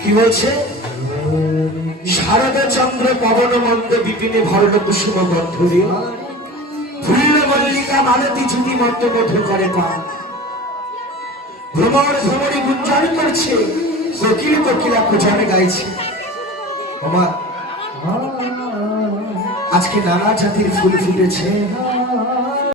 কি বলছে? শারদ চন্দ্র পবন মন্দ বিপিনে ভরল কুসুম গন্ধরে, ফুল্ল মল্লিকা মালতী জ্যোতি মন্দ মধু করে পান। ভ্রমর ভ্রমরে গুঞ্জন করছে, কোকিল কোকিলা পূজানে গাইছে। আজকে নানা জাতির ফুল ফুটেছে।